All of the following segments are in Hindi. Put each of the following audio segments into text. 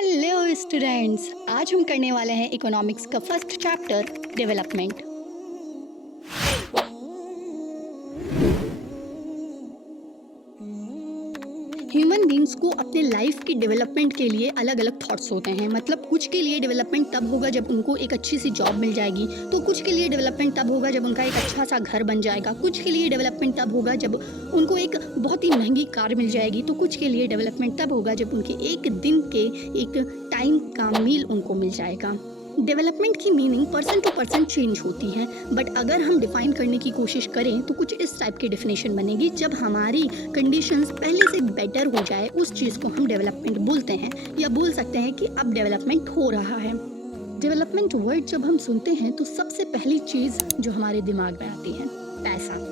हेलो स्टूडेंट्स, आज हम करने वाले हैं इकोनॉमिक्स का first chapter development. Human beings को अपने लाइफ की डेवलपमेंट के लिए अलग अलग थॉट्स होते हैं। मतलब कुछ के लिए डेवलपमेंट तब होगा जब उनको एक अच्छी सी जॉब मिल जाएगी, तो कुछ के लिए डेवलपमेंट तब होगा जब उनका एक अच्छा सा घर बन जाएगा, कुछ के लिए डेवलपमेंट तब होगा जब उनको एक बहुत ही महंगी कार मिल जाएगी, तो कुछ के लिए डेवलपमेंट तब होगा जब उनके एक दिन के एक टाइम का मील उनको मिल जाएगा। डेवलपमेंट की meaning person to person change होती है, बट अगर हम डिफाइन करने की कोशिश करें तो कुछ इस टाइप की डेफिनेशन बनेगी। जब हमारी कंडीशंस पहले से बेटर हो जाए, उस चीज़ को हम डेवलपमेंट बोलते हैं, या बोल सकते हैं कि अब डेवलपमेंट हो रहा है। डेवलपमेंट वर्ड जब हम सुनते हैं तो सबसे पहली चीज़ जो हमारे दिमाग में आती है, पैसा।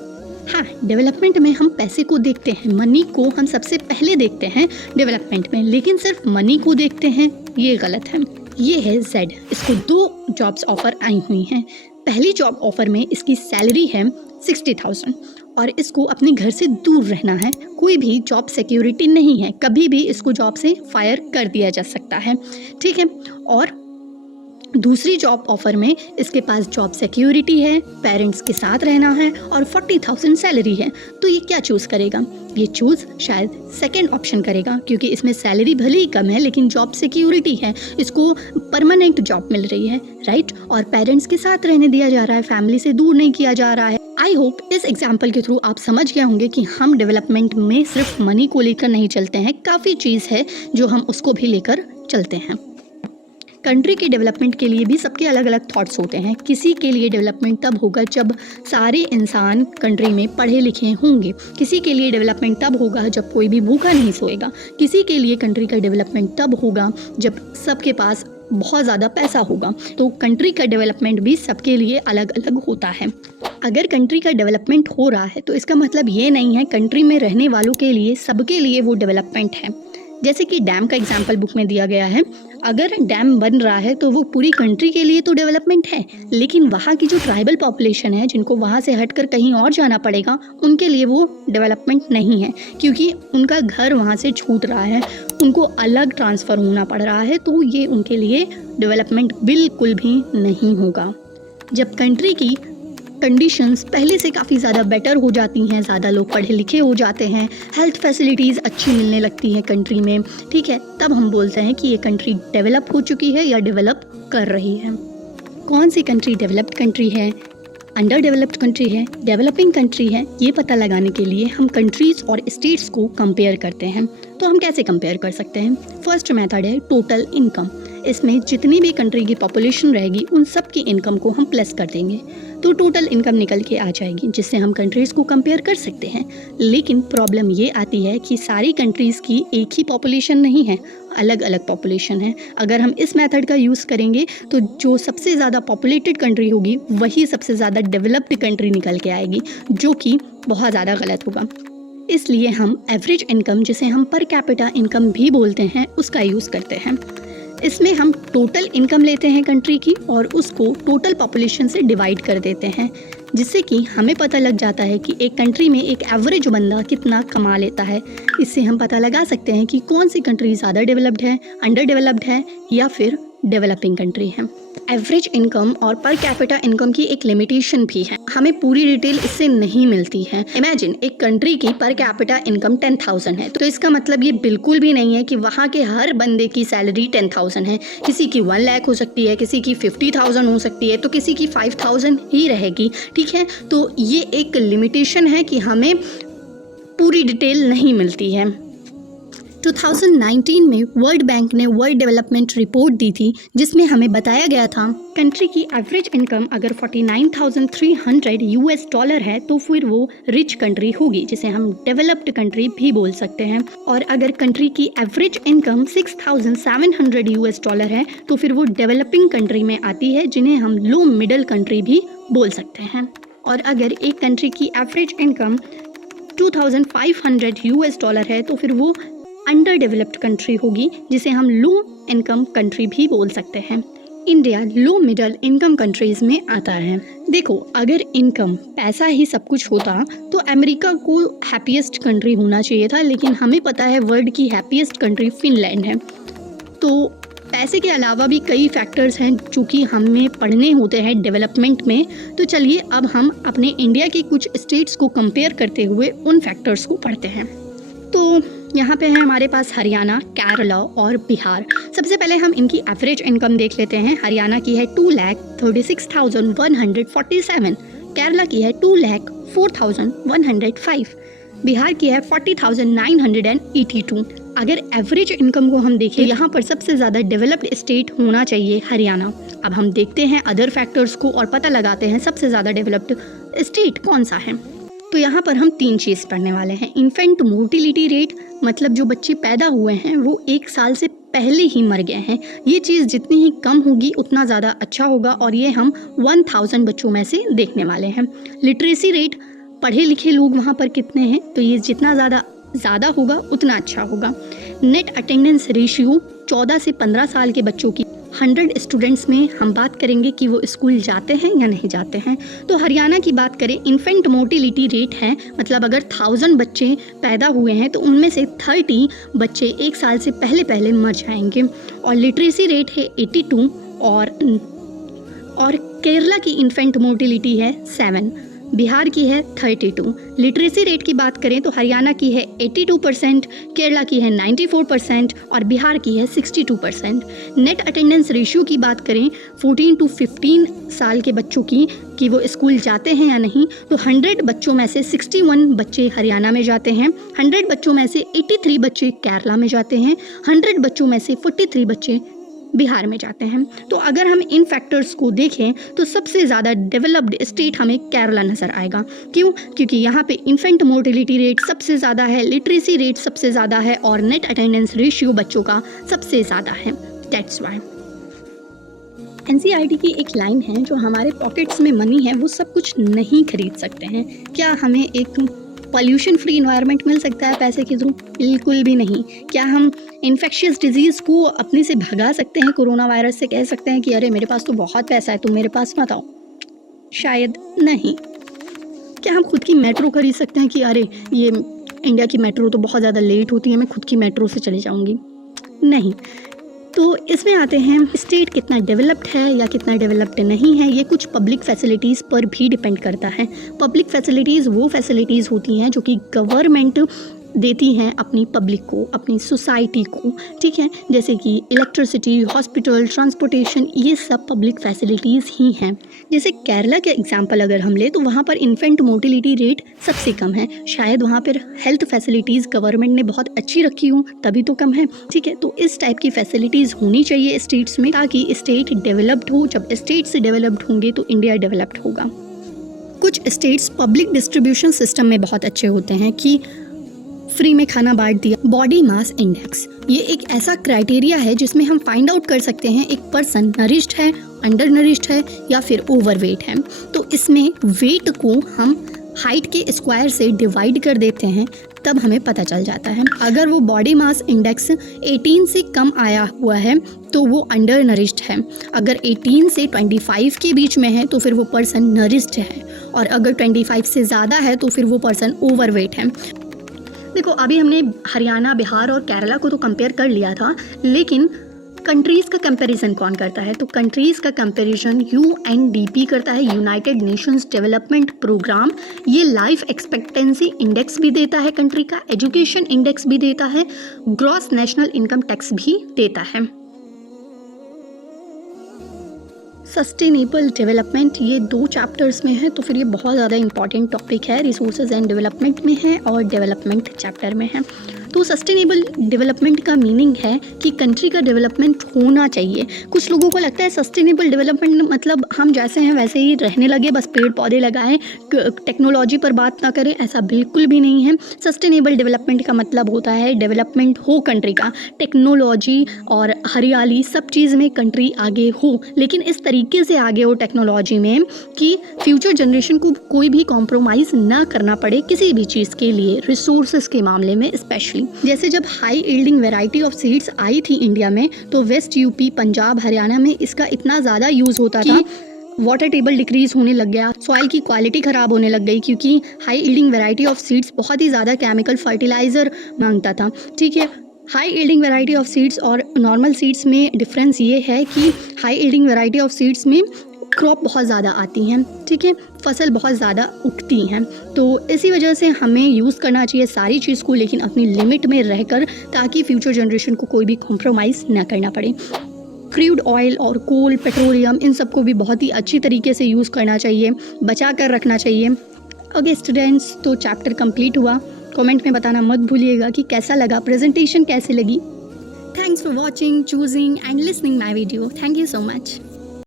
हाँ, डेवलपमेंट में हम पैसे को देखते हैं, मनी को हम सबसे पहले देखते हैं डेवलपमेंट में, लेकिन सिर्फ मनी को देखते हैं, ये गलत है। ये है जेड, इसको 2 जॉब्स ऑफर आई हुई हैं। पहली जॉब ऑफर में इसकी सैलरी है 60,000 और इसको अपने घर से दूर रहना है, कोई भी जॉब सिक्योरिटी नहीं है, कभी भी इसको जॉब से फायर कर दिया जा सकता है, ठीक है। और दूसरी जॉब ऑफर में इसके पास जॉब सिक्योरिटी है, पेरेंट्स के साथ रहना है और 40,000 सैलरी है। तो ये क्या चूज़ करेगा? ये चूज़ शायद सेकंड ऑप्शन करेगा, क्योंकि इसमें सैलरी भले ही कम है लेकिन जॉब सिक्योरिटी है, इसको परमानेंट जॉब मिल रही है, राइट। और पेरेंट्स के साथ रहने दिया जा रहा है, फैमिली से दूर नहीं किया जा रहा है। आई होप इस एग्जाम्पल के थ्रू आप समझ गए होंगे कि हम डेवलपमेंट में सिर्फ मनी को लेकर नहीं चलते हैं, काफ़ी चीज़ है जो हम उसको भी लेकर चलते हैं। कंट्री के डेवलपमेंट के लिए भी सबके अलग अलग थॉट्स होते हैं। किसी के लिए डेवलपमेंट तब होगा जब सारे इंसान कंट्री में पढ़े लिखे होंगे, किसी के लिए डेवलपमेंट तब होगा जब कोई भी भूखा नहीं सोएगा, किसी के लिए कंट्री का डेवलपमेंट तब होगा जब सबके पास बहुत ज़्यादा पैसा होगा। तो कंट्री का डेवलपमेंट भी सबके लिए अलग अलग होता है। अगर कंट्री का डेवलपमेंट हो रहा है तो इसका मतलब ये नहीं है कंट्री में रहने वालों के लिए सबके लिए वो डेवलपमेंट है। जैसे कि डैम का एग्जाम्पल बुक में दिया गया है, अगर डैम बन रहा है तो वो पूरी कंट्री के लिए तो डेवलपमेंट है, लेकिन वहाँ की जो ट्राइबल पॉपुलेशन है जिनको वहाँ से हटकर कहीं और जाना पड़ेगा, उनके लिए वो डेवलपमेंट नहीं है, क्योंकि उनका घर वहाँ से छूट रहा है, उनको अलग ट्रांसफ़र होना पड़ रहा है, तो ये उनके लिए डेवलपमेंट बिल्कुल भी नहीं होगा। जब कंट्री की कंडीशंस पहले से काफ़ी ज़्यादा बेटर हो जाती हैं, ज़्यादा लोग पढ़े लिखे हो जाते हैं, हेल्थ फैसिलिटीज़ अच्छी मिलने लगती हैं कंट्री में, ठीक है, तब हम बोलते हैं कि ये कंट्री डेवलप हो चुकी है या डेवलप कर रही है। कौन सी कंट्री डेवलप्ड कंट्री है, अंडर डेवलप्ड कंट्री है, डेवलपिंग कंट्री है, ये पता लगाने के लिए हम कंट्रीज़ और स्टेट्स को कंपेयर करते हैं। तो हम कैसे कंपेयर कर सकते हैं? फर्स्ट मेथड है टोटल इनकम। इसमें जितनी भी कंट्री की पॉपुलेशन रहेगी उन सब की इनकम को हम प्लस कर देंगे, तो टोटल इनकम निकल के आ जाएगी, जिससे हम कंट्रीज़ को कंपेयर कर सकते हैं। लेकिन प्रॉब्लम ये आती है कि सारी कंट्रीज़ की एक ही पॉपुलेशन नहीं है, अलग अलग पॉपुलेशन है। अगर हम इस मेथड का यूज़ करेंगे तो जो सबसे ज़्यादा पॉपुलेटेड कंट्री होगी वही सबसे ज़्यादा डेवलप्ड कंट्री निकल के आएगी, जो कि बहुत ज़्यादा गलत होगा। इसलिए हम एवरेज इनकम, जिसे हम पर कैपिटा इनकम भी बोलते हैं, उसका यूज़ करते हैं। इसमें हम टोटल इनकम लेते हैं कंट्री की और उसको टोटल पॉपुलेशन से डिवाइड कर देते हैं, जिससे कि हमें पता लग जाता है कि एक कंट्री में एक एवरेज बंदा कितना कमा लेता है। इससे हम पता लगा सकते हैं कि कौन सी कंट्री ज़्यादा डेवलप्ड है, अंडर डेवलप्ड है या फिर डेवलपिंग कंट्री है। एवरेज इनकम और पर कैपिटा इनकम की एक लिमिटेशन भी है, हमें पूरी डिटेल इससे नहीं मिलती है। इमेजिन एक कंट्री की पर कैपिटा इनकम 10,000 है, तो इसका मतलब ये बिल्कुल भी नहीं है कि वहाँ के हर बंदे की सैलरी 10,000 है। किसी की 1 लाख हो सकती है, किसी की 50,000 हो सकती है, तो किसी की 5,000 ही रहेगी, ठीक है। तो ये एक लिमिटेशन है कि हमें पूरी डिटेल नहीं मिलती है। 2019 में वर्ल्ड बैंक ने वर्ल्ड डेवलपमेंट रिपोर्ट दी थी, जिसमें हमें बताया गया था कंट्री की एवरेज इनकम अगर 49,300 यूएस डॉलर है तो फिर वो रिच कंट्री होगी, जिसे हम डेवलप्ड कंट्री भी बोल सकते हैं। और अगर कंट्री की एवरेज इनकम 6,700 यूएस डॉलर है तो फिर वो डेवलपिंग कंट्री में आती है, जिन्हें हम लो मिडल कंट्री भी बोल सकते हैं। और अगर एक कंट्री की एवरेज इनकम 2,500 यूएस डॉलर है तो फिर वो अंडर डेवलप्ड कंट्री होगी, जिसे हम लो इनकम कंट्री भी बोल सकते हैं। इंडिया लो मिडल इनकम कंट्रीज़ में आता है। देखो, अगर इनकम पैसा ही सब कुछ होता तो अमेरिका को हैप्पीएस्ट कंट्री होना चाहिए था, लेकिन हमें पता है वर्ल्ड की हैप्पीएस्ट कंट्री फिनलैंड है। तो पैसे के अलावा भी कई फैक्टर्स हैं जो कि हमें पढ़ने होते हैं डेवलपमेंट में। तो चलिए अब हम अपने इंडिया के कुछ स्टेट्स को कंपेयर करते हुए उन फैक्टर्स को पढ़ते हैं। तो यहाँ पे है हमारे पास हरियाणा, केरला और बिहार। सबसे पहले हम इनकी एवरेज इनकम देख लेते हैं। हरियाणा की है 2,36,147, केरला की है 2,04,105, बिहार की है 40,982। अगर एवरेज इनकम को हम देखें, यहाँ पर सबसे ज़्यादा डेवलप्ड स्टेट होना चाहिए हरियाणा। अब हम देखते हैं अदर फैक्टर्स को और पता लगाते हैं सबसे ज़्यादा डेवलप्ड स्टेट कौन सा है। तो यहाँ पर हम 3 चीज़ पढ़ने वाले हैं। इन्फेंट मोर्टिलिटी रेट, मतलब जो बच्चे पैदा हुए हैं वो 1 साल से पहले ही मर गए हैं। ये चीज़ जितनी ही कम होगी उतना ज़्यादा अच्छा होगा और ये हम 1000 बच्चों में से देखने वाले हैं। लिटरेसी रेट, पढ़े लिखे लोग वहाँ पर कितने हैं, तो ये जितना ज़्यादा होगा उतना अच्छा होगा। नेट अटेंडेंस रेशियो, 14 से 15 साल के बच्चों की 100 स्टूडेंट्स में हम बात करेंगे कि वो स्कूल जाते हैं या नहीं जाते हैं। तो हरियाणा की बात करें, इन्फेंट मोर्टिलिटी रेट है, मतलब अगर 1000 बच्चे पैदा हुए हैं तो उनमें से 30 बच्चे 1 साल से पहले मर जाएंगे। और लिटरेसी रेट है 82 और केरला की इन्फेंट मोर्टिलिटी है 7, बिहार की है 32। लिटरेसी रेट की बात करें तो हरियाणा की है 82%, केरला की है 94% और बिहार की है 62%। नेट अटेंडेंस रेशियो की बात करें 14 to 15 साल के बच्चों की कि वो स्कूल जाते हैं या नहीं, तो 100 बच्चों में से 61 बच्चे हरियाणा में जाते हैं, 100 बच्चों में से 83 बच्चे केरला में जाते हैं, 100 बच्चों में से 43 बच्चे बिहार में जाते हैं। तो अगर हम इन फैक्टर्स को देखें तो सबसे ज़्यादा डेवलप्ड स्टेट हमें केरला नज़र आएगा। क्यों? क्योंकि यहाँ पे इन्फेंट मोर्टिलिटी रेट सबसे ज़्यादा है, लिटरेसी रेट सबसे ज़्यादा है और नेट अटेंडेंस रेशियो बच्चों का सबसे ज़्यादा है। That's why. NCERT की एक लाइन है, जो हमारे पॉकेट्स में मनी है वो सब कुछ नहीं खरीद सकते हैं। क्या हमें एक पॉल्यूशन फ्री इन्वायरमेंट मिल सकता है पैसे के थ्रू? बिल्कुल भी नहीं। क्या हम इन्फेक्शियस डिजीज़ को अपने से भगा सकते हैं? कोरोना वायरस से कह सकते हैं कि अरे मेरे पास तो बहुत पैसा है, तुम मेरे पास मत आओ? शायद नहीं। क्या हम खुद की मेट्रो खरीद सकते हैं कि अरे ये इंडिया की मेट्रो तो बहुत ज़्यादा लेट होती है, मैं खुद की मेट्रो से चली जाऊँगी? नहीं। तो इसमें आते हैं, स्टेट कितना डेवलप्ड है या कितना डेवलप्ड नहीं है, ये कुछ पब्लिक फैसिलिटीज़ पर भी डिपेंड करता है। पब्लिक फैसिलिटीज़ वो फैसिलिटीज़ होती हैं जो कि गवर्नमेंट देती हैं अपनी पब्लिक को, अपनी सोसाइटी को, ठीक है। जैसे कि इलेक्ट्रिसिटी, हॉस्पिटल, ट्रांसपोर्टेशन, ये सब पब्लिक फैसिलिटीज़ ही हैं। जैसे केरला के एग्जांपल अगर हम ले तो वहाँ पर इन्फेंट मोर्टिलिटी रेट सबसे कम है। शायद वहाँ पर हेल्थ फैसिलिटीज़ गवर्नमेंट ने बहुत अच्छी रखी हो, तभी तो कम है, ठीक है। तो इस टाइप की फैसिलिटीज़ होनी चाहिए स्टेट्स में, ताकि स्टेट डेवलप्ड हो। जब स्टेट्स डेवलप्ड होंगे तो इंडिया डेवलप्ड होगा। कुछ स्टेट्स पब्लिक डिस्ट्रीब्यूशन सिस्टम में बहुत अच्छे होते हैं कि फ्री में खाना बांट दिया। बॉडी मास इंडेक्स, ये एक ऐसा क्राइटेरिया है जिसमें हम फाइंड आउट कर सकते हैं एक पर्सन नरिश्ड है, अंडर नरिश्ड है या फिर ओवरवेट है। तो इसमें वेट को हम हाइट के स्क्वायर से डिवाइड कर देते हैं, तब हमें पता चल जाता है। अगर वो बॉडी मास इंडेक्स 18 से कम आया हुआ है तो वो अंडर नरिश्ड है। अगर 18 से 25 के बीच में है तो फिर वो पर्सन नरिश्ड है, और अगर 25 से ज़्यादा है तो फिर वो पर्सन ओवरवेट है। देखो, अभी हमने हरियाणा, बिहार और केरला को तो कंपेयर कर लिया था, लेकिन कंट्रीज़ का कंपैरिजन कौन करता है? तो कंट्रीज़ का कंपैरिजन UNDP करता है, यूनाइटेड नेशंस डेवलपमेंट प्रोग्राम। ये लाइफ एक्सपेक्टेंसी इंडेक्स भी देता है कंट्री का, एजुकेशन इंडेक्स भी देता है, ग्रॉस नेशनल इनकम टैक्स भी देता है। सस्टेनेबल डेवलपमेंट ये 2 चैप्टर्स में है, तो फिर ये बहुत ज़्यादा इंपॉर्टेंट टॉपिक है। रिसोर्सेज एंड डेवलपमेंट में है और डेवलपमेंट चैप्टर में है। तो सस्टेनेबल डेवलपमेंट का मीनिंग है कि कंट्री का डेवलपमेंट होना चाहिए। कुछ लोगों को लगता है सस्टेनेबल डेवलपमेंट मतलब हम जैसे हैं वैसे ही रहने लगे, बस पेड़ पौधे लगाएं, टेक्नोलॉजी पर बात ना करें। ऐसा बिल्कुल भी नहीं है। सस्टेनेबल डेवलपमेंट का मतलब होता है डेवलपमेंट हो कंट्री का, टेक्नोलॉजी और हरियाली सब चीज़ में कंट्री आगे हो, लेकिन इस तरीके से आगे हो टेक्नोलॉजी में कि फ्यूचर जनरेशन को कोई भी कॉम्प्रोमाइज़ ना करना पड़े किसी भी चीज़ के लिए, रिसोर्सेज के मामले में स्पेशली। जैसे जब high yielding variety of seeds आई थी इंडिया में, तो वेस्ट यूपी, पंजाब, हरियाणा में इसका इतना ज़्यादा यूज़ होता था, वाटर टेबल डिक्रीज होने लग गया, सॉइल की क्वालिटी ख़राब होने लग गई, क्योंकि high yielding variety of seeds बहुत ही ज़्यादा केमिकल फर्टिलाइज़र मांगता था, ठीक है। High yielding variety of seeds और नॉर्मल सीड्स में डिफरेंस ये है कि high yielding variety of seeds में क्रॉप बहुत ज़्यादा आती हैं, ठीक है, फसल बहुत ज़्यादा उगती हैं। तो इसी वजह से हमें यूज़ करना चाहिए सारी चीज़ को, लेकिन अपनी लिमिट में रहकर, ताकि फ्यूचर जनरेशन को कोई भी कॉम्प्रोमाइज़ ना करना पड़े। क्रूड ऑयल और कोल, पेट्रोलियम, इन सबको भी बहुत ही अच्छी तरीके से यूज़ करना चाहिए, बचा कर रखना चाहिए। ओके स्टूडेंट्स, तो चैप्टर कंप्लीट हुआ। कमेंट में बताना मत भूलिएगा कि कैसा लगा, प्रेजेंटेशन कैसे लगी। Thanks for watching, choosing and listening my video. Thank you so much.